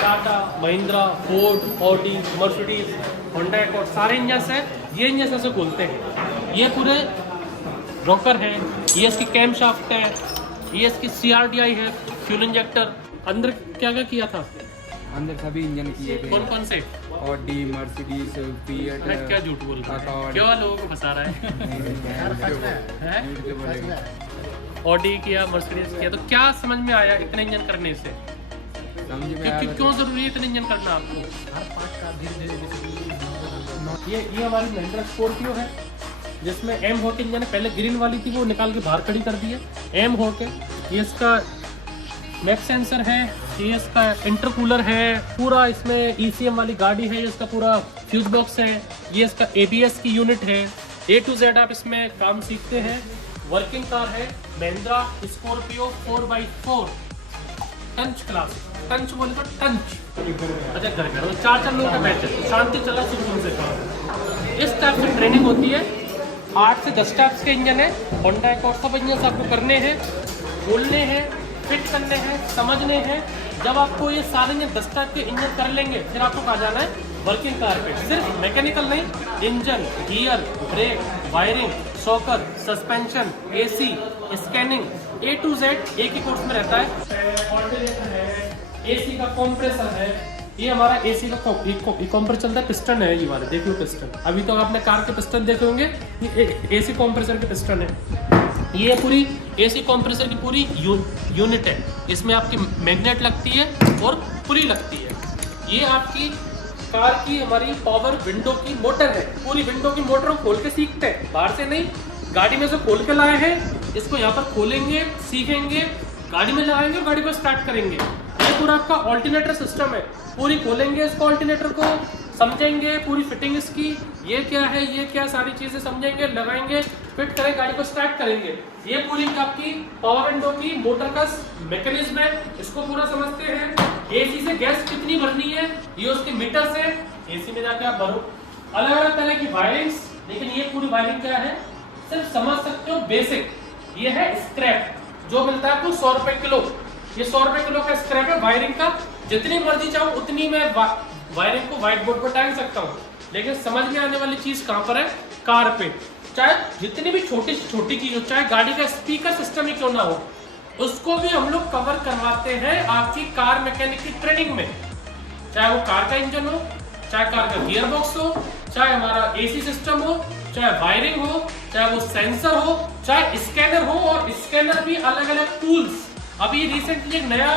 Tata, Mahindra, Ford, Audi, Mercedes, Honda accord सारे engine हैं। ये इंजन ऐसे खोलते हैं। ये पूरे रॉकर है, ये इसकी कैम शाफ्ट है, ये इसकी CRDI है, फ्यूल इंजेक्टर। अंदर क्या क्या किया था? अंदर सभी इंजन किए थे। कौन कौन से? Audi, Mercedes, fiat. क्या झूठ बोल रहा है, क्या लोगों को फंसा रहा है? ऑडी किया, मर्सिडीज किया, तो क्या समझ में आया इतने इंजन करने से? समझ में आया क्यों जरूरी है इतने इंजन करना आपको? ये हमारी महिंद्रा स्कॉर्पियो है जिसमें एम हो के इंजन है। पहले ग्रीन वाली थी, वो निकाल के बाहर खड़ी कर दी है। एम हो के ये इसका मैक सेंसर है, ये इसका इंटरकूलर है, पूरा इसमें ECM वाली गाड़ी है, ये इसका पूरा फ्यूज बॉक्स है, ये इसका ABS की यूनिट है। A to Z आप इसमें काम सीखते हैं। वर्किंग कार है महिंद्रा स्कॉर्पियो 4x4 टंच क्लास। टंच बोले तो टंच। अच्छा घर में 4 लोगों का मैच है, शांति चला सुकून से काम। इस टाइप से ट्रेनिंग होती है। 8 से 10 टाइप्स के इंजन है। होंडा अकॉर्ड सब इंजन आपको करने हैं, खोलने हैं, फिट करने हैं, समझने हैं। जब आपको ये सारे इंजन 10 टाइप के इंजन कर लेंगे, फिर आपको कहा जाना है वर्किंग कार पे। सिर्फ मैकेनिकल नहीं, engine, gear, brake, wiring, shocker, suspension, AC, scanning, A to Z एक ही कोर्स में रहता है। ऑल्टरनेटर है, AC का कंप्रेसर है। ये हमारा AC का कंप्रेसर चलता है, पिस्टन है ये वाले, देख लो पिस्टन। अभी तो आपने कार के पिस्टन देखे होंगे, ये AC कंप्रेसर के पिस्टन है। ये पूरी AC कंप्रेसर की पूरी यूनिट है। इसमें आपकी मैग्नेट लगती है और पुली लगती है। ये आपकी कार की हमारी पावर विंडो की मोटर है। पूरी विंडो की मोटर हम खोल के सीखते हैं, बाहर से नहीं, गाड़ी में से खोल के लाए हैं। इसको यहाँ पर खोलेंगे, सीखेंगे, गाड़ी में लगाएंगे और गाड़ी को स्टार्ट करेंगे। ये पूरा आपका ऑल्टरनेटर सिस्टम है। पूरी खोलेंगे इसको, ऑल्टरनेटर को समझेंगे, पूरी फिटिंग इसकी, ये क्या है, ये क्या, सारी चीजें समझेंगे, लगाएंगे, फिट करें, गाड़ी को स्टार्ट करेंगे। ये पूरी आपकी पावर विंडो की मोटर का मैकेनिज्म है, इसको पूरा समझते हैं। AC से गैस कितनी भरनी है, ये उसके मीटर से AC में जाके आप भरो। अलग अलग तरह की वायरिंग्स, लेकिन ये पूरी वायरिंग क्या है सिर्फ समझ सकते हो बेसिक। ये है स्क्रैप, जो मिलता है आपको 100 रुपए किलो। ये 100 रुपए किलो का स्क्रैप है वायरिंग का। जितनी मर्जी चाहो उतनी मैं वायरिंग को व्हाइट बोर्ड पर टांग सकता हूँ, लेकिन समझ में आने वाली चीज कहाँ पर है? कार पे। चाहे जितनी भी छोटी से छोटी चीज हो, चाहे गाड़ी का स्पीकर सिस्टम ही क्यों ना हो, उसको भी हम लोग कवर करवाते हैं आपकी कार मैकेनिक की ट्रेनिंग में। चाहे वो कार का इंजन हो, चाहे कार का गियर बॉक्स हो, चाहे हमारा AC सिस्टम हो, चाहे वायरिंग हो, चाहे वो सेंसर हो, चाहे स्कैनर हो। और स्कैनर भी अलग अलग टूल्स। अभी रिसेंटली एक नया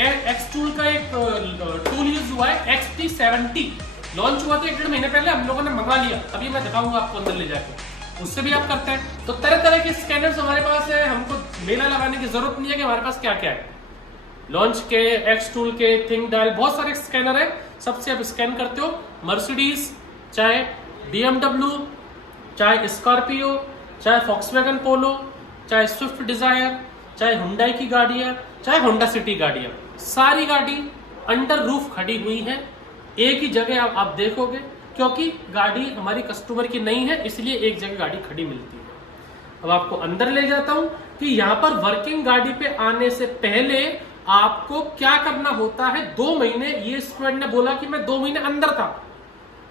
X टूल का एक टूल यूज हुआ है, XT70 लॉन्च हुआ था 1-1.5 महीने पहले, हम लोगों ने मंगा लिया। अभी मैं दिखाऊंगा आपको अंदर ले जाके, उससे भी आप करते हैं। तो तरह तरह के स्कैनर्स हमारे पास है, हमको मेला लगाने की जरूरत नहीं है कि हमारे पास क्या क्या है। लॉन्च के, X टूल के, थिंक डायल, बहुत सारे स्कैनर है, सबसे आप स्कैन करते हो। मर्सिडीज, चाहे BMW, चाहे स्कॉर्पियो, चाहे फॉक्सवैगन पोलो, चाहे स्विफ्ट डिजायर, चाहे हुंडई की गाड़ी है, चाहे होंडा सिटी गाड़ी है, सारी गाड़ी अंडर रूफ खड़ी हुई है। एक ही जगह आप देखोगे, क्योंकि गाड़ी हमारी कस्टमर की नहीं है, इसलिए एक जगह गाड़ी खड़ी मिलती है। अब आपको अंदर ले जाता हूं कि यहाँ पर वर्किंग गाड़ी पे आने से पहले आपको क्या करना होता है। 2 महीने, ये स्टूडेंट ने बोला कि मैं 2 महीने अंदर था,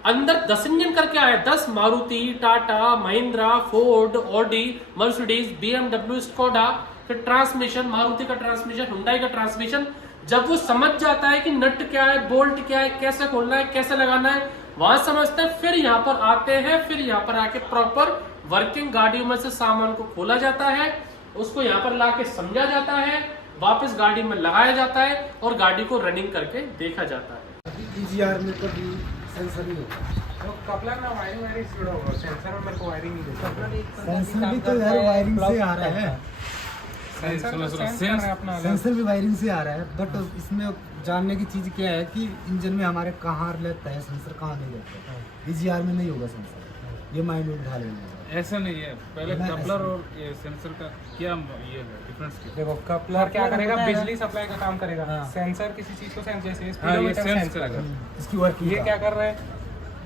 अंदर 10 इंजन करके आया। 10 Maruti, Tata, Mahindra, Ford, Audi, Mercedes, BMW, Skoda, फिर ट्रांसमिशन, मारुति का ट्रांसमिशन, हुंडई का ट्रांसमिशन। जब वो समझ जाता है कि नट क्या है, बोल्ट क्या है, कैसे खोलना है, कैसे लगाना है, वहां समझते हैं, फिर यहाँ पर आते हैं। फिर यहाँ पर आके प्रॉपर वर्किंग गाड़ियों में से सामान को खोला जाता है, उसको यहाँ पर लाके समझा जाता है, वापस गाड़ी में लगाया जाता है और गाड़ी को रनिंग करके देखा जाता है। EGR में कभी सेंसर नहीं होता, तो कपलर में वायरिंग जुड़ा होगा, सेंसर में मेरे को वायरिंग नहीं देता। सेंसर भी तो यार वायरिंग से आ रहा है, सेंसर भी वायरिंग से आ रहा है। बट इसमें जानने की चीज़ क्या है कि इंजन में हमारे कहाँ रहता है सेंसर, कहाँ नहीं रहता है। EGR में नहीं होगा सेंसर, ये माइंड में उठा लेना। ऐसा नहीं है, पहले कपलर और ये सेंसर का क्या ये है डिफरेंस क्या? देखो कपलर क्या करेगा, बिजली सप्लाई का काम करेगा। सेंसर किसी चीज को सेंस, जैसे स्पीडोमीटर सेंस करेगा। इसकी वर्किंग ये क्या कर रहा है,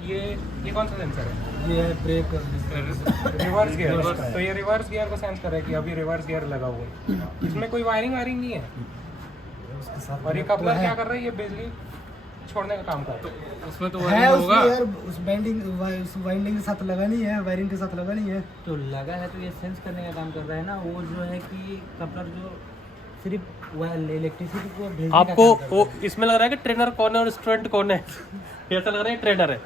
ये कौन सा सेंसर है? ये है ब्रेक, रिवर्स गियर। तो ये रिवर्स गियर को सेंस कर रहा है कि अभी रिवर्स गियर लगा हुआ है। इसमें कोई वायरिंग नहीं है, उसके साथ और ये तो कपलर है। क्या कर रहा है, ये बिजली छोड़ने का काम कर रहा है। उसमें तो है वायरिंग उसमें होगा। यार, उस बैंडिंग उस वाइंडिंग के साथ लगा नहीं है, वायरिंग के साथ लगा नहीं है। तो लगा है तो ये सेंस करने का काम कर रहा है ना, वो जो है कि कपलर जो सिर्फ इलेक्ट्रिसिटी को भेजने का आपको काम करता वो है। इसमें लग रहा है कि ट्रेनर कौन है और स्टूडेंट कौन है। ऐसा लग रहा है ट्रेनर है।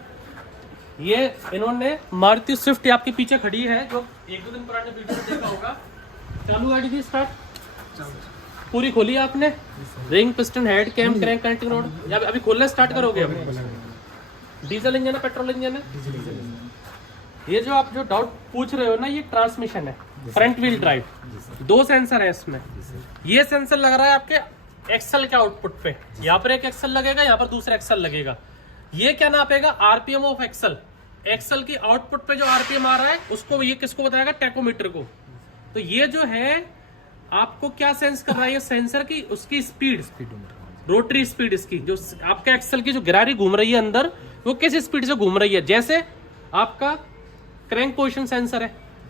ये इन्होंने मारुति स्विफ्ट आपके पीछे खड़ी है, जो एक दो दिन पुराने वीडियो में देखा होगा। चालू गाड़ी थी, स्टार्ट पूरी खोली आपने, ring piston head cam crank connecting rod. अभी खोलना स्टार्ट करोगे। अब डीजल इंजन है पेट्रोल इंजन है। ये जो आप जो डाउट पूछ रहे हो ना, ये ट्रांसमिशन है, फ्रंट व्हील ड्राइव। दो सेंसर है इसमें। ये सेंसर लग रहा है आपके एक्सल के आउटपुट पे, यहाँ पर एक एक्सल लगेगा, यहाँ पर दूसरा एक्सल लगेगा। ये क्या नापेगा? RPM of axle. एक्सल की आउटपुट पे जो आरपीएम आ रहा है उसको ये किसको बताएगा? टैकोमीटर को। तो ये जो है आपको क्या सेंस कर रहा है? ये सेंसर की उसकी स्पीड, रोटरी स्पीड इसकी, जो आपका एक्सल की जो गिरारी घूम रही है अंदर, वो किस स्पीड से घूम रही है। जैसे आपका क्रैंक पोजीशन सेंसर है।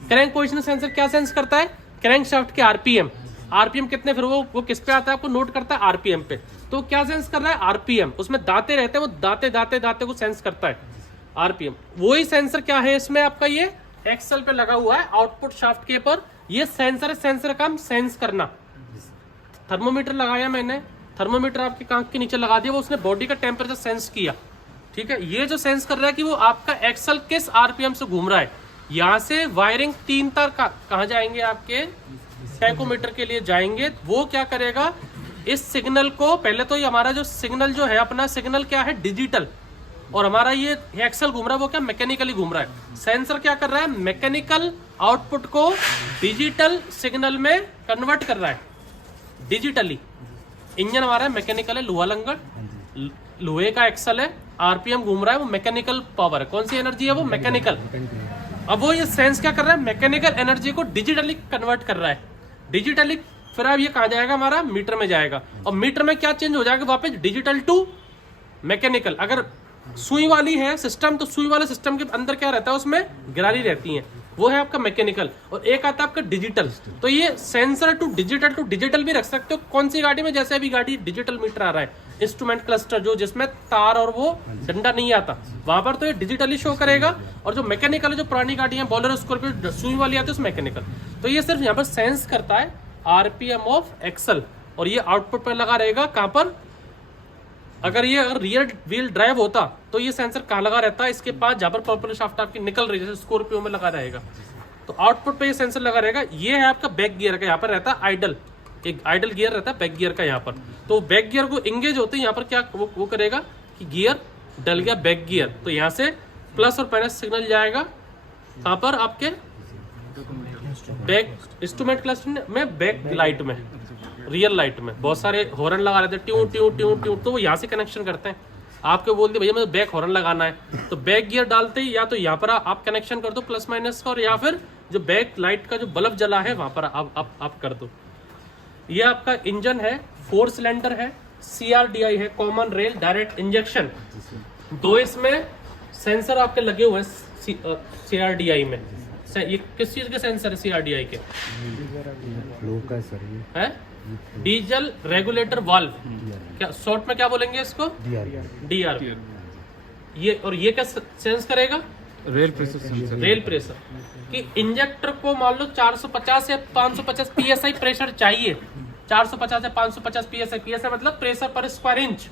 क्रैंक पोजीशन सेंसर क्या सेंस करता है? क्रैंक शाफ्ट के आरपीएम। आरपीएम कितने, फिर वो किस पे आता है? आपको नोट करता है आरपीएम पे। तो क्या सेंस कर रहा है? आरपीएम। उसमें दाते रहते हैं, वो दाते दाते दाते को सेंस करता है आरपीएम। वही सेंसर क्या है इसमें आपका, ये एक्सल पे लगा हुआ है आउटपुट शाफ्ट के पर। ये सेंसर है, सेंसर का काम सेंस करना। थर्मोमीटर लगाया मैंने, थर्मोमीटर आपके कांख के नीचे लगा दिया, वो उसने बॉडी का टेम्परेचर सेंस किया। ठीक है, ये जो सेंस कर रहा है कि वो आपका एक्सल किस आरपीएम से घूम रहा है। यहाँ से वायरिंग 3 तार कहाँ जाएंगे? आपके टैकोमीटर के लिए जाएंगे। वो क्या करेगा? इस सिग्नल को, पहले तो ये हमारा जो सिग्नल जो है अपना सिग्नल क्या है? डिजिटल। और हमारा ये एक्सल घूम रहा है वो क्या? मैकेनिकली घूम रहा है। सेंसर क्या कर रहा है? मैकेनिकल आउटपुट को डिजिटल सिग्नल में कन्वर्ट कर रहा है डिजिटली। इंजन हमारा है मैकेनिकल है, लोहा लंगड़, लोहे का एक्सल है, आरपीएम घूम रहा है, वो मैकेनिकल पावर है। कौन सी एनर्जी है? वो मैकेनिकल। अब वो ये सेंस क्या कर रहा है? मैकेनिकल एनर्जी को डिजिटली कन्वर्ट कर रहा है। डिजिटली फिर अब ये कहाँ जाएगा? हमारा मीटर में जाएगा। और मीटर में क्या चेंज हो जाएगा? वापस डिजिटल टू मैकेनिकल। अगर सुई वाली है सिस्टम, तो सुई वाले सिस्टम के अंदर क्या रहता है? उसमें गिरारी रहती है, वो है आपका मैकेनिकल। और एक आता है आपका डिजिटल। तो ये सेंसर टू डिजिटल भी रख सकते हो। कौन सी गाड़ी में? जैसे अभी गाड़ी डिजिटल मीटर आ रहा है, इंस्ट्रूमेंट क्लस्टर, जो जिसमें तार और वो डंडा नहीं आता, वहां पर तो ये डिजिटली शो करेगा। और जो मैकेनिकल है, जो पुरानी गाड़ी है, बोलेरो स्कॉर्पियो, सुई वाली आती है, उस मैकेनिकल। तो ये सिर्फ यहाँ पर सेंस करता है आरपीएम ऑफ एक्सल। और ये आउटपुट पर लगा रहेगा कहाँ पर? अगर रियर व्हील ड्राइव होता तो ये सेंसर कहाँ लगा रहता? इसके पास, जहाँ पर प्रोपेलर शाफ्ट आपकी निकल रही है, जैसे स्कॉर्पियो में लगा रहेगा। तो आउटपुट पे ये सेंसर लगा रहेगा। ये है आपका बैक गियर का, यहाँ पर रहता है आइडल, एक आइडल गियर रहता है बैक गियर का यहाँ पर। तो बैक गियर को इंगेज होते हैं, यहाँ पर क्या वो करेगा कि गियर डल गया बैक गियर, तो यहाँ से प्लस और माइनस सिग्नल जाएगा कहाँ पर? आपके बैक इंस्ट्रूमेंट क्लस्टर में, बैक लाइट में, रियल लाइट में। बहुत सारे हॉर्न लगा लेते हैं, ट्यूं ट्यूं ट्यूं ट्यूं, तो वो यहाँ से कनेक्शन करते हैं। आपके बोलते भैया मुझे बैक हॉर्न लगाना है, तो बैक गियर डालते ही या तो यहाँ पर आप कनेक्शन कर दो प्लस माइनस का, और या फिर जो बैक लाइट का जो बल्ब जला है वहां पर आप कर दो। ये आपका इंजन है, 4 सिलेंडर है, CRDI है, कॉमन रेल डायरेक्ट इंजेक्शन। दो इसमें सेंसर आपके लगे हुए हैं CRDI में। ये किस चीज के सेंसर है CRDI के? फ्लो का सर, ये है डीजल रेगुलेटर वाल्व, क्या शॉर्ट में क्या बोलेंगे इसको? DR। ये और ये क्या सेंस करेगा? Rail pressure sensor. Rail pressure कि इंजेक्टर को मान लो 450 से 550 PSI प्रेशर चाहिए। 450 से 550 PSI मतलब प्रेशर पर स्क्वायर इंच।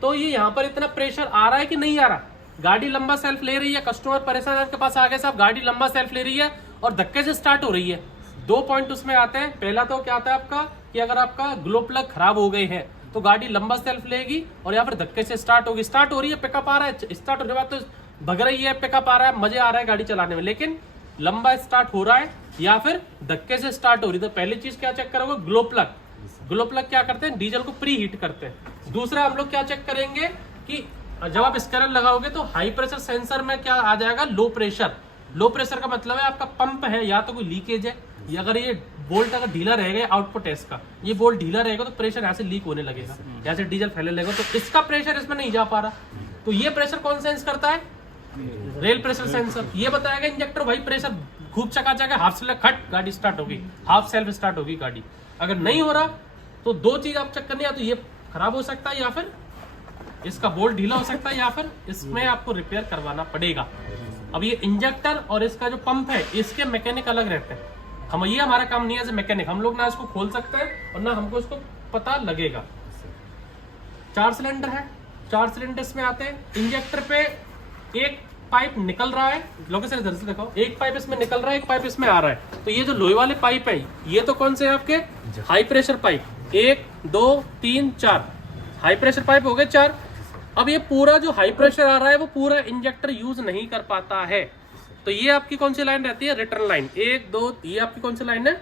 तो ये यहाँ पर इतना प्रेशर आ रहा है कि नहीं आ रहा? गाड़ी लंबा सेल्फ ले रही है, कस्टमर परेशान आपके पास आ गए साहब, गाड़ी लंबा सेल्फ ले रही है और धक्के से स्टार्ट हो रही है। 2 पॉइंट उसमें आते हैं। पहला तो क्या आता है आपका कि अगर आपका ग्लो प्लग खराब हो गए हैं तो गाड़ी लंबा सेल्फ लेगी और यहाँ पर धक्के से स्टार्ट होगी। स्टार्ट हो रही है, पिकअप आ रहा है, स्टार्ट होने के बाद तो भग रही है, पिकअप आ रहा है, मजे आ रहा है गाड़ी चलाने में, लेकिन लंबा स्टार्ट हो रहा है या फिर धक्के से स्टार्ट हो रही है। तो पहली चीज क्या चेक करोगे? Glow plug. ग्लो प्लग क्या करते हैं? डीजल को प्री हीट करते हैं। दूसरा हम लोग क्या चेक करेंगे कि जब आप स्कैनर लगाओगे तो हाई प्रेशर सेंसर में क्या आ जाएगा? Low pressure. लो प्रेशर का मतलब है आपका पंप है या तो कोई लीकेज है, या अगर ये बोल्ट अगर ढीला रहेगा, आउटपुट है इसका, ये बोल्ट ढीला रहेगा तो प्रेशर यहाँ से लीक होने लगेगा, यहाँ से डीजल फैलने लगेगा, तो इसका प्रेशर इसमें नहीं जा पा रहा। तो ये प्रेशर कौन सेंस करता है? Rail pressure sensor. ये बताएगा इंजेक्टर भाई प्रेशर खूब चका जाएगा, हाफ सेल्फ खट गाड़ी स्टार्ट होगी, हाफ सेल्फ स्टार्ट होगी गाड़ी। अगर नहीं हो रहा तो दो चीज आप चेक करनी है, या तो ये खराब हो सकता है या फिर इसका बोल्ट ढीला हो सकता है या फिर इसमें आपको रिपेयर करवाना पड़ेगा। अब ये इंजेक्टर और इसका जो पंप है इसके मैकेनिक अलग रहते हैं। हम ये हमारा काम नहीं है एज ए मैकेनिक, हम लोग ना इसको खोल सकते हैं और ना हमको इसको पता लगेगा। 4 सिलेंडर है, 4 सिलेंडर इसमें आते हैं। इंजेक्टर पे एक पाइप निकल रहा है, लोकेशन इधर से दिखाओ, एक पाइप इसमें निकल रहा है, एक पाइप इसमें आ रहा है। तो ये जो लोहे वाले पाइप है ये तो कौन से है आपके high pressure pipe, 1 2 3 4 high pressure pipe हो गए 4। अब ये पूरा जो हाई प्रेशर आ रहा है वो पूरा इंजेक्टर यूज नहीं कर पाता है, तो ये आपकी कौन सी लाइन रहती है, रिटर्न लाइन। 1 2 ये आपकी कौन सी लाइन है,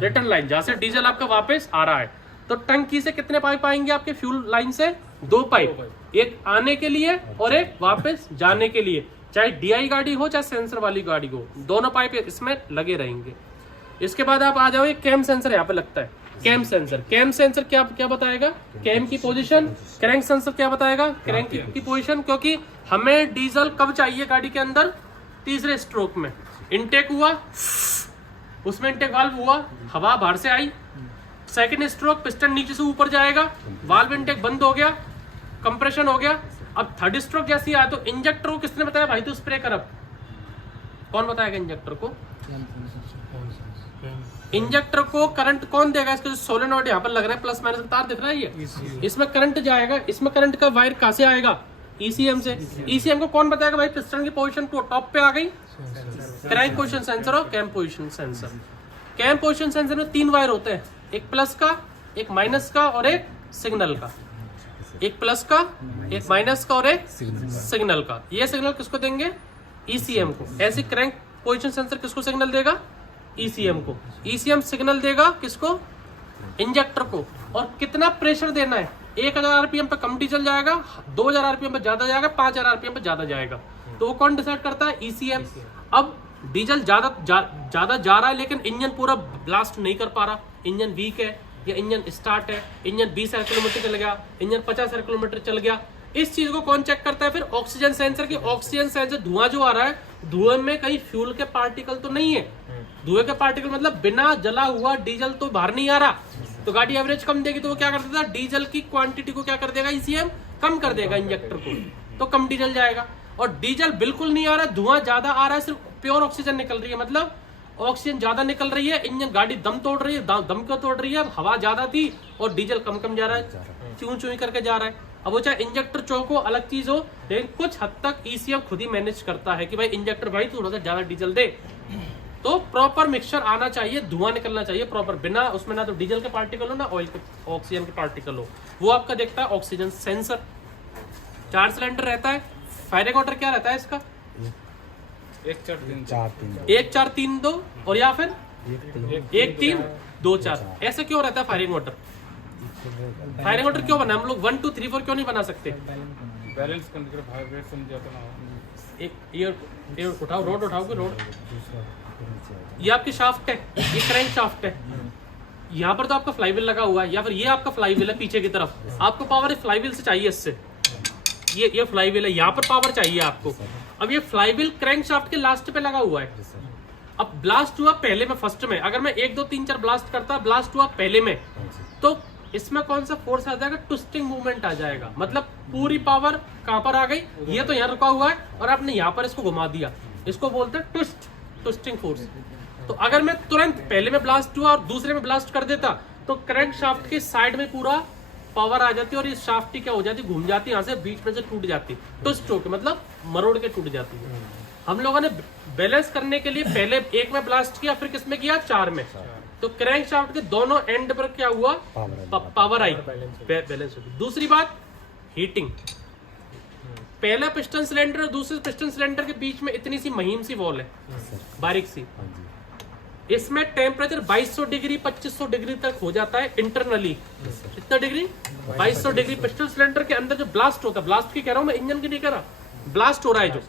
रिटर्न लाइन, जहां से डीजल आपका वापस आ रहा है। तो टंकी से कितने पाइप आएंगे आपके फ्यूल लाइन से, 2 पाइप, एक आने के लिए और एक वापस जाने के लिए। चाहे डीआई गाड़ी हो चाहे सेंसर वाली गाड़ी हो, दोनों पाइप इसमें लगे रहेंगे। इसके बाद आप आ जाओ, एक कैम सेंसर यहाँ पे लगता है, कैम सेंसर। कैम सेंसर क्या क्या बताएगा, कैम की पोजीशन। क्रैंक सेंसर क्या बताएगा, क्रैंक की पोजीशन, क्योंकि हमें डीजल कब चाहिए गाड़ी के अंदर, तीसरे स्ट्रोक में। इनटेक हुआ, उसमें इनटेक वाल्व हुआ, हवा बाहर से आई, सेकंड स्ट्रोक पिस्टन नीचे से ऊपर जाएगा, वाल्व इनटेक बंद हो गया, कंप्रेशन हो गया। अब थर्ड स्ट्रोक जैसी आया तो इंजेक्टर को किसने बताया, भाई तो स्प्रे कर। अब कौन बताएगा इंजेक्टर को, इंजेक्टर को करंट कौन देगा, इसका जो सोलेनॉइड यहाँ पर लग रहा है, प्लस माइनस तार दिख रहा है ये, इसमें करंट जाएगा। इसमें करंट का वायर कहाँ से आएगा, ईसीएम से। ईसीएम को कौन बताएगा, भाई पिस्टन की पोजीशन टॉप पे आ गई, क्रैंक पोजीशन सेंसर और cam position sensor. Cam position sensor में 3 वायर होते हैं, एक प्लस का, एक माइनस का और एक सिग्नल का। एक प्लस का, एक माइनस का और एक सिग्नल का। ये सिग्नल किसको देंगे, ईसीएम को। ऐसे क्रैंक पोजीशन सेंसर किसको सिग्नल देगा, ईसीएम को। ईसीएम सिग्नल देगा किसको, इंजेक्टर को। और कितना प्रेशर देना है, 1000 आरपीएम पे कम डीजल जाएगा, 2000 आरपीएम पे ज्यादा जाएगा, 5000 आरपीएम पे ज्यादा जाएगा, तो वो कौन डिसाइड करता है, ईसीएम। अब डीजल ज्यादा जा रहा है लेकिन इंजन पूरा ब्लास्ट नहीं कर पा रहा, इंजन वीक है या इंजन स्टार्ट है, इंजन 20,000 किलोमीटर चल गया, इंजन 50,000 किलोमीटर चल गया। इस चीज को कौन चेक करता है, फिर ऑक्सीजन सेंसर की। ऑक्सीजन सेंसर, धुआं जो आ रहा है, धुएं में कहीं फ्यूल के पार्टिकल तो नहीं है। धुएं के पार्टिकल मतलब बिना जला हुआ डीजल तो बाहर नहीं आ रहा, तो गाड़ी एवरेज कम देगी। तो वो क्या कर देता है, डीजल की क्वांटिटी को क्या कर देगा, ईसीएम कम कर देगा इंजेक्टर को, तो कम डीजल जाएगा। और डीजल बिल्कुल नहीं आ रहा, धुआं ज्यादा आ रहा है, सिर्फ प्योर ऑक्सीजन निकल रही है, मतलब ऑक्सीजन ज्यादा निकल रही है, इंजन गाड़ी दम तोड़ रही है, दम क्यों तोड़ रही है, हवा ज्यादा थी और डीजल कम कम जा रहा है, चूं चूं करके जा रहा है। अब वो चाहे इंजेक्टर चौको अलग चीज हो, लेकिन कुछ हद तक ईसीएम खुद ही मैनेज करता है कि भाई इंजेक्टर भाई थोड़ा सा ज्यादा डीजल दे। तो प्रॉपर मिक्सचर आना चाहिए, धुआं निकलना चाहिए प्रॉपर, बिना उसमें ना तो डीजल के पार्टिकल हो ना ऑयल के ऑक्सीजन के पार्टिकल हो। वो आपका देखता है ऑक्सीजन सेंसर। 4 सिलेंडर रहता है। फायरिंग ऑर्डर क्या रहता है इसका, 1 4 3 1 4 3 2 और या फिर 1 3 2 4। ऐसे क्यों रहता है फायरिंग ऑर्डर, फायरिंग ऑर्डर क्यों बना, हम लोग 1 2 3 4 क्यों नहीं बना सकते। बैलेंस करने के लिए वाइब्रेट समझाता ना हो। एक ये उठाओ, रोड उठाओगे, रोड ये आपकी शाफ्ट है, ये क्रैंक शाफ्ट है, यहाँ पर तो आपका फ्लाईव्हील लगा हुआ है, या फिर ये आपका फ्लाईव्हील है पीछे की तरफ। आपको पावर फ्लाईव्हील से चाहिए, इससे ये फ्लाईव्हील है, यहाँ पर पावर चाहिए आपको। अब ये फ्लाईव्हील क्रैंक शाफ्ट के लास्ट पे लगा हुआ है। अब ब्लास्ट हुआ पहले में, फर्स्ट में, अगर मैं 1 2 3 4 ब्लास्ट करता, ब्लास्ट हुआ पहले में, तो इसमें कौन सा फोर्स आ जाएगा, ट्विस्टिंग मूवमेंट आ जाएगा। मतलब पूरी पावर कहां पर आ गई, ये तो यहाँ रुका हुआ है और आपने यहाँ पर इसको घुमा दिया, इसको बोलते हैं ट्विस्टिंग फोर्स। तो अगर मैं तुरंत पहले में ब्लास्ट हुआ और दूसरे में ब्लास्ट कर देता, तो करंट शाफ्ट के साइड में पूरा पावर आ जाती और ये शाफ्ट क्या हो जाती, घूम जाती, यहाँ से बीच में से टूट जाती, ट्विस्ट होकर, मतलब मरोड़ के टूट जाती है। हम लोगों ने बैलेंस करने के लिए पहले 1 में ब्लास्ट किया, फिर किसमें किया, 4 में। तो क्रैंक शाफ्ट के दोनों एंड पर क्या हुआ, पावर आई, बैलेंस होगी। दूसरी बात, हीटिंग। पहला पिस्टन सिलेंडर और दूसरे पिस्टन सिलेंडर के बीच में इतनी सी महीन सी वॉल है, बारीक सी। इसमें टेम्परेचर 2200 डिग्री 2500 डिग्री तक हो जाता है इंटरनली। कितना डिग्री, 2200 डिग्री। पिस्टन सिलेंडर के अंदर जो ब्लास्ट होता है, ब्लास्ट की कह रहा हूं मैं, इंजन की नहीं कह रहा, ब्लास्ट हो रहा है जो,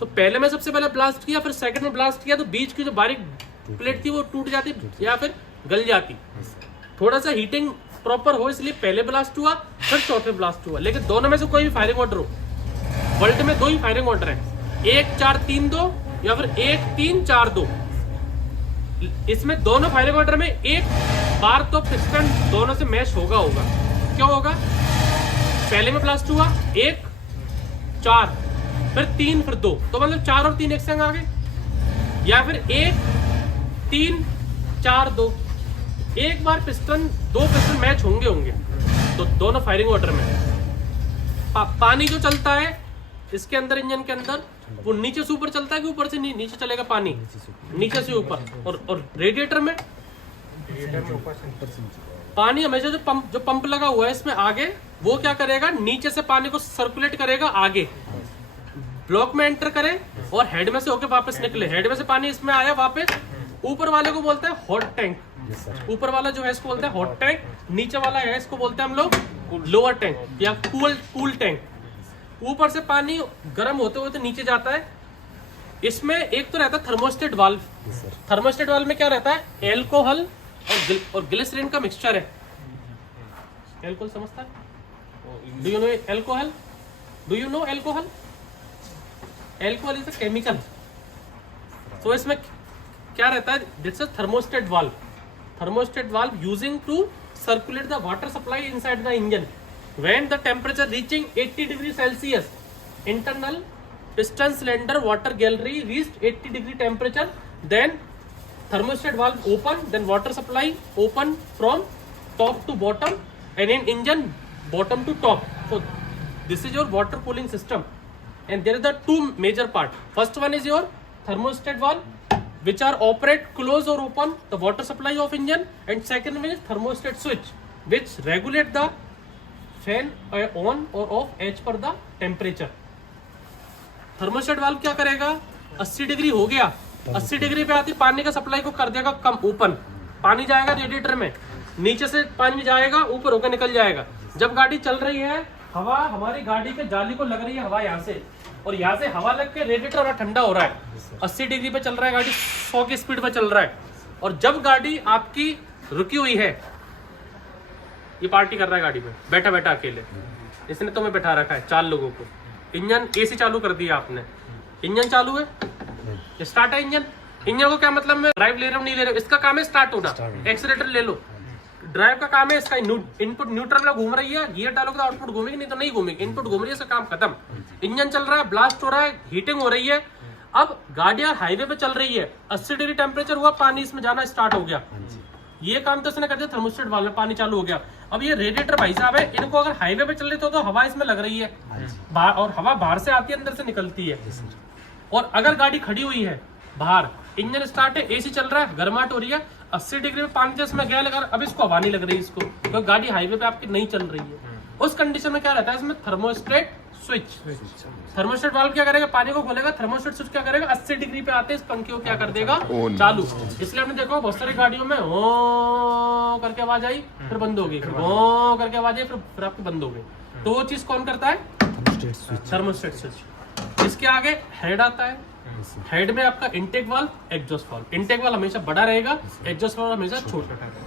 तो पहले में सबसे पहले ब्लास्ट किया, फिर सेकंड में ब्लास्ट किया, तो बीच की जो बारीक प्लेट थी वो टूट जाती या फिर गल जाती। थोड़ा सा हीटिंग प्रॉपर हो इसलिए पहले ब्लास्ट हुआ, फिर चौथे ब्लास्ट हुआ। लेकिन दोनों में से कोई भी फायरिंग ऑर्डर हो, वर्ल्ड में 2 ही फायरिंग ऑर्डर है, 1 4 3 2 या फिर 1 3 4 2। इसमें दोनों फायरिंग ऑर्डर में एक बार तो पिस्टन दोनों से मैच होगा क्यों होगा? पहले में ब्लास्ट हुआ 1 4 फिर 3 फिर 2, तो मतलब 4 और 3 एक संग आ गए, या फिर 1 3 4 2। एक बार दो पिस्टन मैच होंगे तो दोनों फायरिंग ऑर्डर में। पानी जो चलता है इसके अंदर, इंजन के अंदर, वो नीचे से ऊपर चलता है कि ऊपर से नीचे चलेगा पानी? नीचे से ऊपर। और रेडिएटर में पानी हमेशा जो पंप लगा हुआ है इसमें आगे, वो क्या करेगा? नीचे से पानी को सर्कुलेट करेगा आगे, ब्लॉक में एंटर करे और हेड में से होके वापस निकले। हेड में से पानी इसमें आया वापस, ऊपर वाले को बोलते हैं हॉट टैंक। ऊपर वाला जो है इसको बोलते हैं हॉट टैंक, नीचे वाला है इसको बोलते हैं हम लोग लोअर टैंक या कूल टैंक। ऊपर से पानी गर्म होते होते नीचे जाता है। इसमें एक तो रहता है थर्मोस्टेट वाल्व। थर्मोस्टेट वाल्व में क्या रहता है? एल्कोहल और ग्लिसरीन का मिक्सचर है। एल्कोहल समझता है? Do you know alcohol? Do you know alcohol? Alcohol is a chemical. तो इसमें क्या रहता है? This is thermostat valve. Thermostat valve using to circulate the water supply inside the engine. When the temperature reaching 80 degrees Celsius, internal piston cylinder water gallery reached 80 degree temperature, then thermostat valve open, then water supply open from top to bottom, and in engine bottom to top. So this is your water cooling system, and there are the two major part. First one is your thermostat valve, which are operate close or open the water supply of engine, and second one is thermostat switch, which regulate the fan on or off as per the temperature. Thermostat valve क्या करेगा? 80 degree हो गया, 80 degree पे आती पानी का supply को कर देगा कम, ओपन। पानी जाएगा रेडिएटर में, नीचे से पानी जाएगा, ऊपर होकर निकल जाएगा। जब गाड़ी चल रही है, हवा हमारी गाड़ी के जाली को लग रही है, हवा यहाँ से, और यहाँ से हवा लग के रेडिएटर ठंडा हो रहा है। 80 डिग्री पे चल रहा है गाड़ी, 100 की स्पीड पे चल रहा है। और जब गाड़ी आपकी रुकी हुई है, ये पार्टी कर रहा है गाड़ी में बैठा बैठा अकेले, इसने तो मैं बैठा रखा है 4 लोगों को। इंजन एसी चालू कर दिया आपने, इंजन चालू है, स्टार्ट है इंजन। इंजन को क्या मतलब, मैं ड्राइव ले रहा हूँ नहीं ले रहा हूँ, इसका काम है स्टार्ट होना। एक्सीलेटर ले लो, ड्राइव का काम है इसका इनपुट न्यूट्रल में घूम रही है, गियर डालोगे तो आउटपुट घूमेगी, नहीं तो नहीं घूमेगी। इनपुट घूम रही है, इसका काम खत्म। इंजन चल रहा है, ब्लास्ट हो रहा है, हीटिंग हो रही है। अब गाड़ी हाईवे पे चल रही है, 80 डिग्री टेम्परेचर हुआ, पानी इसमें जाना स्टार्ट हो गया। ये काम तो इसने कर दिया थर्मोस्टेट वाल्व में, पानी चालू हो गया। अब ये रेडिएटर भाई साहब है, इनको अगर हाईवे पे चल रहे तो हवा इसमें लग रही है, और हवा बाहर से आती है, अंदर से निकलती है। और अगर गाड़ी खड़ी हुई है बाहर, इंजन स्टार्ट है, एसी चल रहा है, गर्माहट हो रही है, 80 डिग्री में पानी इसमें गया लगा, अब इसको हवा नहीं लग रही इसको, क्योंकि गाड़ी हाईवे पे आपकी नहीं चल रही है। उस कंडीशन में क्या रहता है इसमें? Thermostat switch. थर्मोस्टेट वाल्व क्या करेगा? पानी को खोलेगा। थर्मोस्टेट स्विच क्या करेगा? 80 डिग्री पे आते इस पंखे को क्या कर देगा? चालू। इसलिए आपने देखो बहुत सारी गाड़ियों में ओ करके आवाज आई, फिर बंद हो गई, फिर ओ करके आवाज आई, फिर आपकी बंद हो गई। तो वो चीज कौन करता है? Thermostat switch. इसके आगे हेड आता है, हेड में आपका intake valve, exhaust valve. Intake valve हमेशा बड़ा रहेगा, एग्जॉस्ट वाल्व हमेशा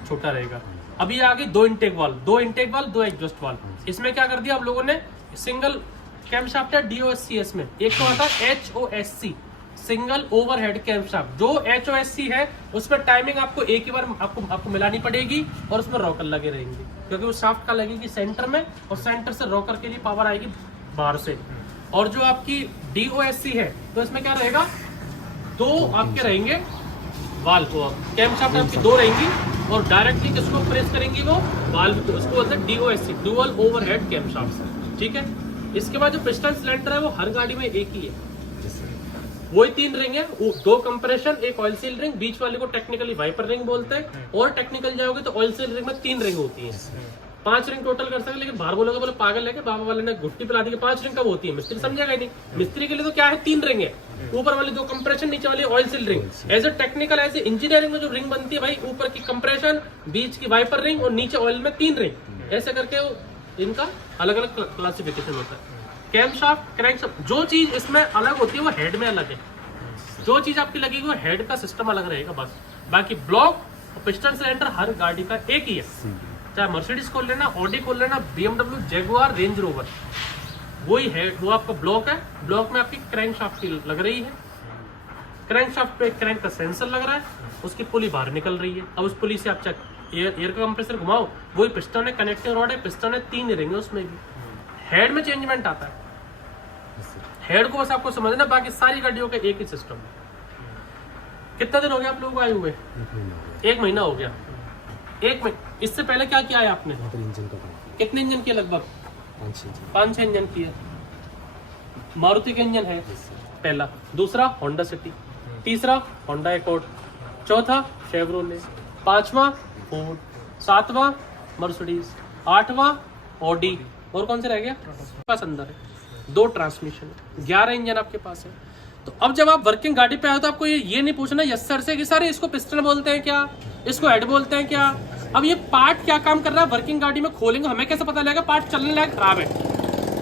छोटा रहेगा। अभी आगे 2 intake valve, 2 intake valve, 2 exhaust valve. इसमें क्या कर दिया आप लोगों ने? सिंगल कैमशाफ्ट है DOSCS में, एक तो आता है HOSC, सिंगल ओवरहेड कैमशाफ्ट। जो HOSC है उसमें टाइमिंग आपको एक ही बार आपको मिलानी पड़ेगी, और उसमें रॉकर लगे रहेंगे, क्योंकि वो शाफ्ट का लगेगी सेंटर में, और सेंटर से रॉकर के लिए पावर आएगी बाहर से। और जो आपकी DOSC है तो इसमें क्या रहेगा? 2 आपके रहेंगे वाल्व, कैमशाफ्ट आपकी 2 रहेंगी, और डायरेक्टली किसको प्रेस करेंगी? वो वाल्व को। उसको बोलते हैं DOSC, डुअल ओवरहेड कैमशाफ्ट। ठीक है। इसके बाद जो पिस्टन सिलेंडर है वो हर गाड़ी में एक ही है, वही 3 रिंग है, 2 कंप्रेशन, एक ऑयल सील रिंग, बीच वाले को टेक्निकली वाइपर रिंग बोलते हैं, और टेक्निकल जाओगे तो ऑयल सील रिंग में 3 रिंग होती है। 5 रिंग टोटल कर सकते, लेकिन बाहर बोलोगे बोले पागल है कि बाबा वाले ने घुट्टी पिला दी कि 5 रिंग कब होती है, मिस्त्री समझेगा ही नहीं। मिस्त्री के लिए तो क्या है? 3 रिंग है, ऊपर वाली 2 कंप्रेशन, नीचे वाली oil seal ring. As a technical, as a engineering में जो रिंग बनती है भाई, ऊपर की कंप्रेशन, बीच की वाइपर रिंग, और नीचे ऑयल में 3 रिंग, ऐसे करके इनका अलग अलग क्लासिफिकेशन होता है। कैमशाफ्ट, क्रैंकशाफ्ट, जो चीज इसमें अलग होती है वो हेड में अलग है, जो चीज आपकी लगेगी वो हेड का सिस्टम अलग रहेगा बस। बाकी ब्लॉक और पिस्टन सिलेंडर हर गाड़ी का एक ही है, चाहे मर्सिडीज खोल लेना, ऑडी खोल लेना, BMW, जैगुआर, रेंज रोवर, वही है। वो आपका ब्लॉक है, ब्लॉक में आपकी क्रैंकशाफ्ट की लग रही है, क्रैंकशाफ्ट पे क्रैंक का सेंसर लग रहा है, उसकी पुली बाहर निकल रही है। अब उस पुली से आप चेक एयर का कंप्रेसर घुमाओ, वही पिस्टन है, कनेक्टिंग रॉड है, पिस्टन है, 3 रहेंगे उसमें भी। हेड में चेंजमेंट आता है, हेड को बस आपको समझना, बाकी सारी गाड़ियों का एक ही सिस्टम है। कितना दिन हो गया आप लोगों को आए हुए? 1 महीना हो गया। 1 महीना। इससे पहले क्या किया है आपने? कितने इंजन किए? लगभग 5-6 इंजन किए। मारुति के इंजन है पहला, दूसरा होंडा सिटी, तीसरा होंडा एकॉर्ड, चौथा शेवरोले, 5वां फोर्ड, 7वां मर्सिडीज, 8वां ऑडी, और कौन से रह गया पास? अंदर है 2 ट्रांसमिशन, 11 इंजन आपके पास है। तो अब जब आप वर्किंग गाड़ी पे आए तो आपको ये नहीं पूछना यस सर से कि सर इसको पिस्टन बोलते हैं क्या, इसको हेड बोलते हैं क्या। अब ये पार्ट क्या काम कर रहा है वर्किंग गाड़ी में खोलेंगे, हमें कैसे पता लगेगा पार्ट चलने लायक खराब है?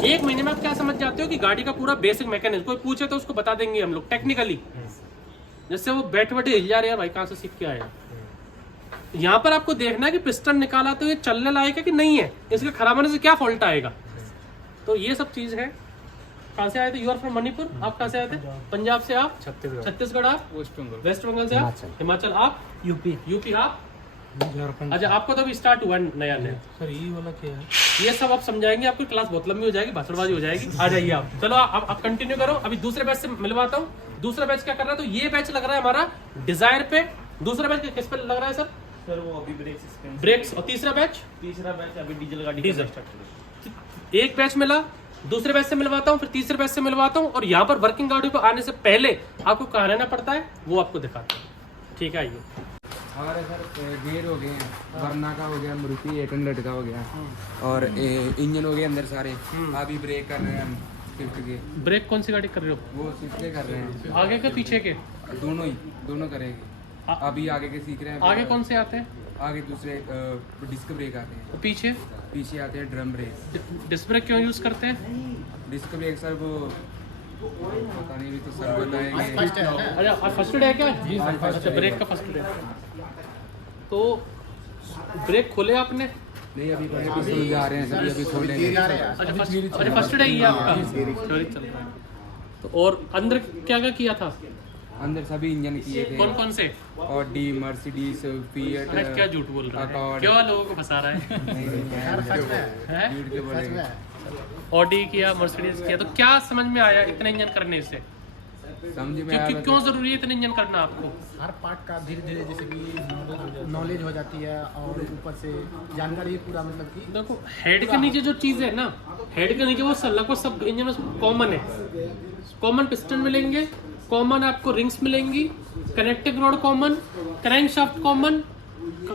1 महीने में आप क्या समझ जाते हो कि गाड़ी का पूरा बेसिक मैकेनिज्म, कोई पूछे तो उसको बता देंगे हम लोग टेक्निकली। जैसे वो बैठ बैठे हिल जा रहे हैं, भाई कहाँ से सीख के आया। यहाँ पर आपको देखना है कि पिस्टन निकाला तो ये चलने लायक है कि नहीं है, इसके खराब होने से क्या फॉल्ट आएगा। तो ये सब चीज है। कहाँ से आए थे? You are from Manipur. आप कहाँ से आए थे? पंजाब से। आप? छत्तीसगढ़। आप? वेस्ट बंगाल से। आप? हिमाचल। आप? यूपी। आप? अच्छा, आपको तो अभी स्टार्ट हुआ नया सर ये वाला क्या है? ये सब आप समझाएंगे, आपकी क्लास बहुत लंबी हो जाएगी, भाषणबाजी हो जाएगी। आ जाइए आप। चलो आप कंटिन्यू करो। अभी दूसरे बैच से मिलवाता हूँ। दूसरा बैच क्या कर रहा है? तो ये बैच लग रहा है हमारा डिजायर पे। दूसरा बैच किस पे लग रहा है सर? सर वो अभी ब्रेक्स। और तीसरा बैच अभी डीजल गाड़ी। डीजल। एक बैच मिला, दूसरे बैच से मिलवाता हूँ, फिर तीसरे बैच से मिलवाता हूँ, और यहाँ पर वर्किंग गाड़ी पर आने से पहले आपको कहाँ रहना पड़ता है वो आपको दिखाता हूँ। ठीक है, आइए। हमारे सर गेयर हो गए हैं, वरना का हो गया, मारुति 800 का हो गया, और इंजन हो गए अंदर सारे। अभी ब्रेक कर रहे हैं हम स्विफ्ट के। ब्रेक कौन सी गाड़ी कर रहे हो? वो स्विफ्ट के कर रहे हैं, आगे के पीछे के? दोनों करेंगे। अभी आगे के सीख रहे हैं। आगे कौन से आते हैं? आगे दूसरे डिस्क ब्रेक आते हैं, पीछे आते हैं ड्रम ब्रेक। डिस्क ब्रेक क्यों यूज करते हैं? डिस्क ब्रेक सर वो पता नहीं, भी तो सर बताएंगे। अच्छा, फर्स्ट एड है क्या? जी सर, फर्स्ट ब्रेक का फर्स्ट एड। तो ब्रेक खोले आपने? नहीं, अभी पहले आ रहे हैं सभी, अभी खोल लेंगे। अच्छा, फर्स्ट एड है ये आपका? चल रहा है। तो और अंदर क्या क्या किया था? अंदर सभी इंजन किए थे। कौन कौन से? Audi, Mercedes, fiat. क्या झूठ बोल रहा है, क्यों लोगों को फंसा रहा है? झूठ के बोलेंगे। ऑडी किया, मर्सिडीज किया, तो क्या समझ में आया इतने इंजन करने से? समझ में आया। क्यों जरूरी है इतने इंजन करना आपको? हर पार्ट का धीरे धीरे जैसे कि नॉलेज हो जाती है, और ऊपर से जानकारी पूरा, मतलब कि देखो हेड के नीचे जो चीज है ना, हेड के नीचे वो लगभग सब इंजन में कॉमन है। कॉमन पिस्टन मिलेंगे, कॉमन आपको रिंग्स मिलेंगी, connecting rod common, crankshaft common.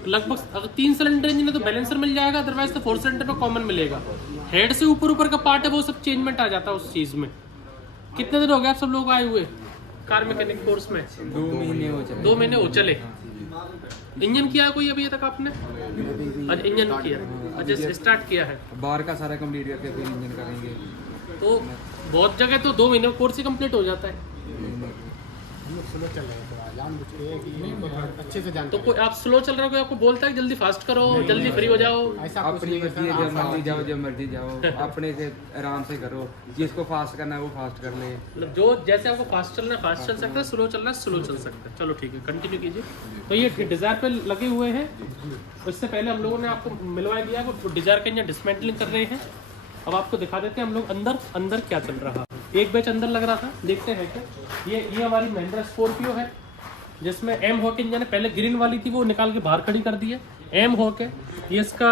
लगभग अगर 3 सिलेंडर इंजन है तो बैलेंसर मिल जाएगा, अदरवाइज तो 4 सिलेंडर पे कॉमन मिलेगा। हेड से ऊपर का पार्ट है वो सब चेंजमेंट आ जाता है उस चीज में। कितने दिन हो गए आप सब लोग आए हुए कार मैकेनिक कोर्स में? 2 महीने हो चले। 2 महीने हो चले। इंजन किया कोई अभी तक आपने? अच्छा, इंजन किया। अच्छा, स्टार्ट किया है। बाहर का सारा कंप्लीट करके फिर इंजन करेंगे। तो बहुत जगह तो 2 महीने में कोर्स ही कंप्लीट हो जाता है। हम लोग स्लो चल रहे हैं, थोड़ा जान बुझ के अच्छे से जानते तो कोई आप स्लो चल रहा है, कोई आपको बोलता है कि जल्दी फास्ट करो, जल्दी फ्री हो जाओ? ऐसा कुछ अपनी नहीं है मर्जी है, सर, जब मर्जी जाओ, जब मर्जी जाओ, अपने से आराम से करो। जिसको फास्ट करना है वो फास्ट कर ले। मतलब जो जैसे आपको फास्ट चलना है फास्ट चल सकता है, स्लो चलना है स्लो चल सकता है। चलो ठीक है, कंटिन्यू कीजिए। तो ये डिजायर पे लगे हुए हैं। इससे पहले हम लोगों ने आपको मिलवा दिया, वो डिजायर के इंजन डिसमेंटलिंग कर रहे हैं। अब आपको दिखा देते हैं हम लोग अंदर क्या चल रहा है। एक बैच अंदर लग रहा था, देखते हैं क्या। ये हमारी महिंद्रा स्कॉर्पियो है, जिसमें एम हॉक इंजन है। पहले ग्रीन वाली थी, वो निकाल के बाहर खड़ी कर दी है। एम हॉक है। ये इसका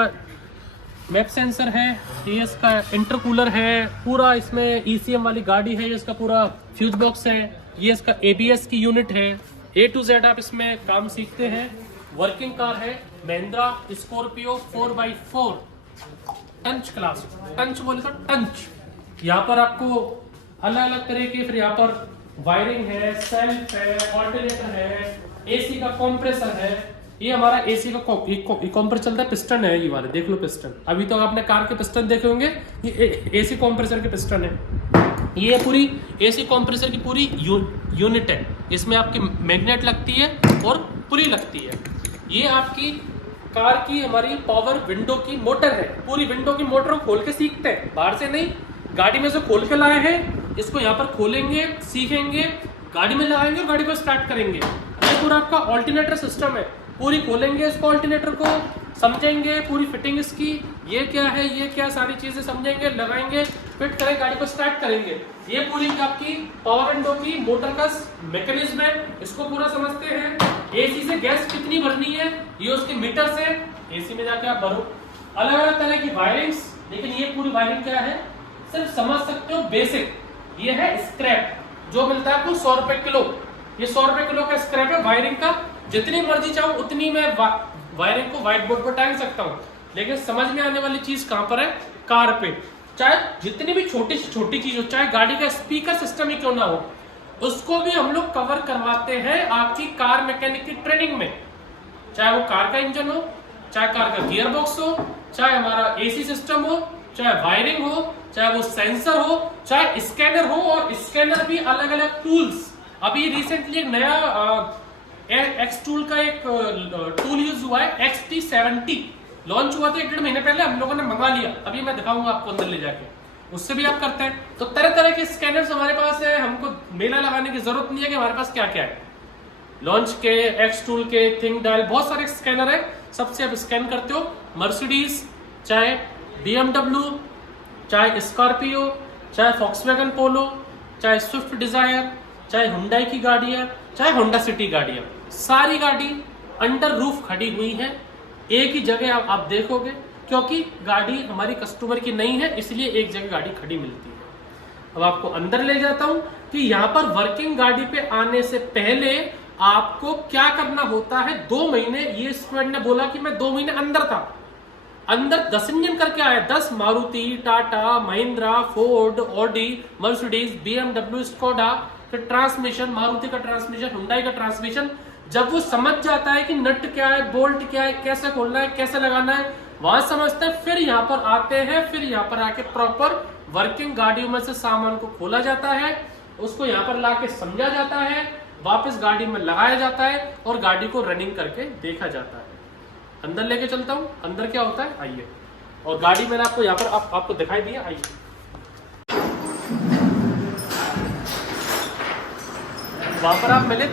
मैप सेंसर है, ये इसका इंटरकूलर है पूरा। इसमें ECM वाली गाड़ी है, ये इसका पूरा फ्यूज बॉक्स है। ये इसका ABS की यूनिट है। A to Z आप इसमें काम सीखते हैं। वर्किंग कार है महिंद्रा स्कॉर्पियो 4x4 टंच क्लास। टंच बोले तो टंच। यहाँ पर आपको अलग अलग तरह के, फिर यहाँ पर वायरिंग है, सेल्फ है, ऑल्टरनेटर है, AC का कंप्रेसर है। ये हमारा AC का कंप्रेसर चलता है, पिस्टन है ये वाले, देख लो पिस्टन। अभी तो आपने कार के पिस्टन देखे होंगे, ये AC कंप्रेसर के पिस्टन है। ये पूरी AC कंप्रेसर की पूरी यूनिट है। इसमें आपकी मैग्नेट लगती है और पुली लगती है। ये आपकी कार की हमारी पावर विंडो की मोटर है। पूरी विंडो की मोटर को खोल के सीखते हैं, बाहर से नहीं, गाड़ी में से खोल के लाए हैं। इसको यहाँ पर खोलेंगे, सीखेंगे, गाड़ी में लगाएंगे और गाड़ी को स्टार्ट करेंगे। ये पूरा आपका ऑल्टरनेटर सिस्टम है। पूरी खोलेंगे इसको ऑल्टरनेटर को, समझेंगे पूरी फिटिंग इसकी, ये क्या है ये क्या, सारी चीजें समझेंगे, लगाएंगे, फिट करेंगे, गाड़ी को स्टार्ट करेंगे। ये पूरी आपकी पावर विंडो की मोटर का मैकेनिज्म है, इसको पूरा समझते हैं। एसी से गैस कितनी भरनी है ये उसके मीटर से एसी में जाके आप भरो। अलग अलग तरह की वायरिंग्स, लेकिन ये पूरी वायरिंग क्या है सिर्फ समझ सकते हो बेसिक। ये है स्क्रैप जो मिलता है आपको 100 रुपए किलो, ये 100 रुपए किलो का स्क्रैप है वायरिंग का। जितनी मर्जी चाहो उतनी मैं वायरिंग को व्हाइट बोर्ड पर टांग सकता हूँ, लेकिन समझ में आने वाली चीज कहां पर है, कार पे। चाहे जितनी भी छोटी से छोटी चीज हो, चाहे गाड़ी का स्पीकर सिस्टम ही क्यों ना हो, उसको भी हम लोग कवर करवाते हैं आपकी कार मैकेनिक की ट्रेनिंग में। चाहे वो कार का इंजन हो, चाहे कार का गियर बॉक्स हो, चाहे हमारा एसी सिस्टम हो, चाहे वायरिंग हो, चाहे वो सेंसर हो, चाहे स्कैनर हो। और स्कैनर भी अलग अलग टूल्स, अभी रिसेंटली एक नया एक्स टूल का एक टूल यूज हुआ है, XT70 लॉन्च हुआ था 1-1.5 महीने पहले, हम लोगों ने मंगा लिया, अभी मैं दिखाऊंगा आपको अंदर ले जाके, उससे भी आप करते हैं। तो तरह तरह के स्कैनर्स हमारे पास है, हमको मेला लगाने की जरूरत नहीं है कि हमारे पास क्या क्या है। लॉन्च के, एक्स टूल के, थिंक डायल, बहुत सारे स्कैनर है, सबसे आप स्कैन करते हो। मर्सिडीज, चाहे BMW, चाहे स्कॉर्पियो, चाहे फॉक्सवैगन पोलो, चाहे स्विफ्ट डिजायर, चाहे हुंडई की गाड़ियां, चाहे होंडा सिटी गाड़ियां, सारी गाड़ी अंडर रूफ खड़ी हुई है। एक ही जगह आप देखोगे, क्योंकि गाड़ी हमारी कस्टमर की नहीं है, इसलिए एक जगह गाड़ी खड़ी मिलती है। अब आपको अंदर ले जाता हूं कि यहाँ पर वर्किंग गाड़ी पे आने से पहले आपको क्या करना होता है। 2 महीने, ये स्टूडेंट ने बोला कि मैं 2 महीने अंदर था, अंदर 10 इंजन करके आया, 10 Maruti, Tata, Mahindra, Ford, Audi, Mercedes, BMW, Skoda, फिर ट्रांसमिशन, मारुति का ट्रांसमिशन, हुंडई का ट्रांसमिशन। जब वो समझ जाता है कि नट क्या है, बोल्ट क्या है, कैसे खोलना है, कैसे लगाना है, वहां समझते हैं, फिर यहाँ पर आते हैं, फिर यहाँ पर आके प्रॉपर वर्किंग गाड़ियों में से सामान को खोला जाता है, उसको यहाँ पर लाके समझा जाता है, वापस गाड़ी में लगाया जाता है और गाड़ी को रनिंग करके देखा जाता है। अंदर लेके चलता हूँ, अंदर क्या होता है आइए। और गाड़ी मैंने आपको यहाँ पर आपको दिखाई दिया, आइए। वहां पर आप मिले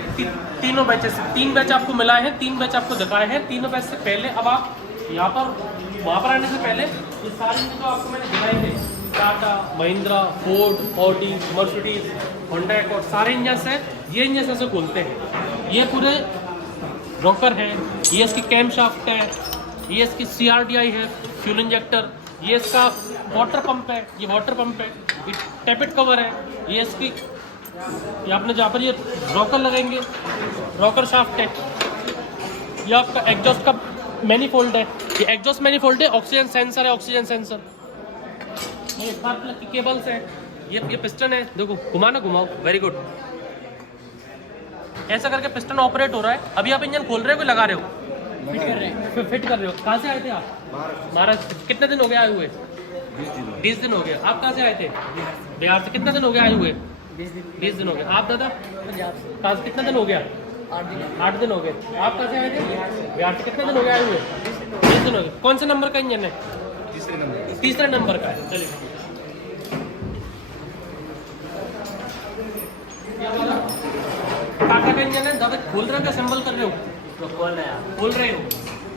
तीनों बैचेस, 3 बैच आपको मिलाए हैं, 3 बैच आपको दिखाए हैं, तीनों बैच से पहले। अब आप यहाँ पर वहां पर आने से पहले ये सारे जो आपको मैंने दिखाए थे, Tata, Mahindra, Ford, Audi, Mercedes, Honda accord, सारे इंजन है। ये इंजन ऐसे खोलते हैं, ये पूरे रॉकर है, ये इसकी कैम शाफ्ट है, ये इसकी CRDI है, फ्यूल इंजेक्टर, ये इसका वाटर पंप है, ये वाटर पंप है, ये टैपेट कवर है, ये इसकी, ये आपने जहाँ पर ये रॉकर लगाएंगे, रॉकर शाफ्ट है, ये आपका एग्जॉस्ट का मैनीफोल्ड है, ये एग्जॉस्ट मैनीफोल्ड है, ऑक्सीजन सेंसर है, ऑक्सीजन सेंसर, ये स्पार्क प्लग की केबल्स है, ये पिस्टन है, देखो घुमाना, घुमाओ, वेरी गुड। ऐसा करके पिस्टन ऑपरेट हो रहा है। अभी आप इंजन खोल रहे हो कि लगा रहे हो? फिट कर रहे हैं। फिट कर रहे हो। कहाँ से आए थे आप? महाराष्ट्र। कितने दिन हो गए आए हुए? 20 दिन हो गए। आप कहाँ से आए थे? बिहार से। कितने दिन हो गए आए हुए? 20 दिन हो गए। आप दादा? पंजाब से। कहाँ से? कितना दिन हो गया? 8 दिन हो गए। आप कहाँ से आए थे? बिहार से। कितने दिन हो गए आए हुए? 20 दिन हो गए। कौन से नंबर का इंजन है? तीसरे नंबर का है। चलिए टाटा का इंजन है। दादा खोल रहे हो क्या असेंबल कर रहे हो? तो खोल रहे हो।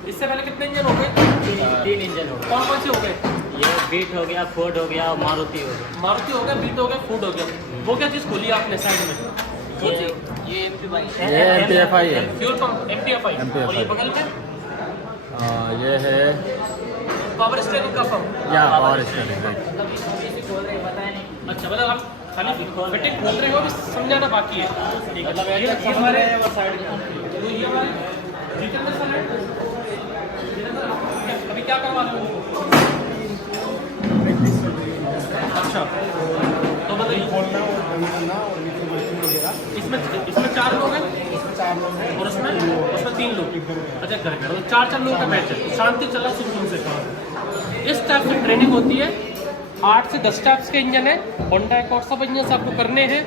इससे पहले कितने इंजन हो गए? 3 इंजन हो गए। कौन कौन से हो गए? ये बीट हो गया, फोर्ड हो गया और मारुति हो गया। मारुति हो गया, बीट हो गया, फोर्ड हो गया। वो क्या चीज़ खोली आपने साइड में? ये MPFI है। Fuel pump MPFI। और ये बगल में ये है पावर स्टीयरिंग का पंप। या पावर स्टीयरिंग। अच्छा, मतलब आप खाली फिटिंग खोल रहे हो, अभी समझाना बाकी है। ठीक है। ये हमारे तो ये हमारे जितने सारे अभी क्या करवा रहे हो? अच्छा, तो मतलब इसमें 4 लोग हैं और उसमें 3 लोग। अच्छा, घर तो 4 लोगों का मैच है। शांति चला सुकून से। इस टाइप की ट्रेनिंग होती है। 8 से 10 टाइप्स के इंजन है। होंडा अकॉर्ड सब इंजन आपको करने हैं,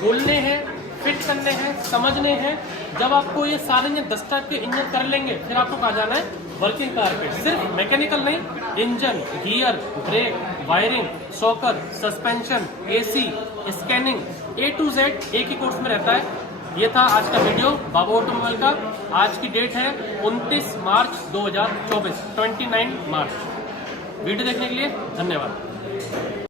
खोलने हैं, फिट करने हैं, समझने हैं। जब आपको ये सारे इंजन 10 टाइप के इंजन कर लेंगे, फिर आपको कहा जाना है वर्किंग कार पे। सिर्फ मैकेनिकल नहीं, engine, gear, brake, wiring, shocker, suspension, AC, scanning, A to Z एक ही कोर्स में रहता है। ये था आज का वीडियो बाबू ऑटोमोबाइल का। आज की डेट है 29 मार्च 2024, 29 मार्च। वीडियो देखने के लिए धन्यवाद।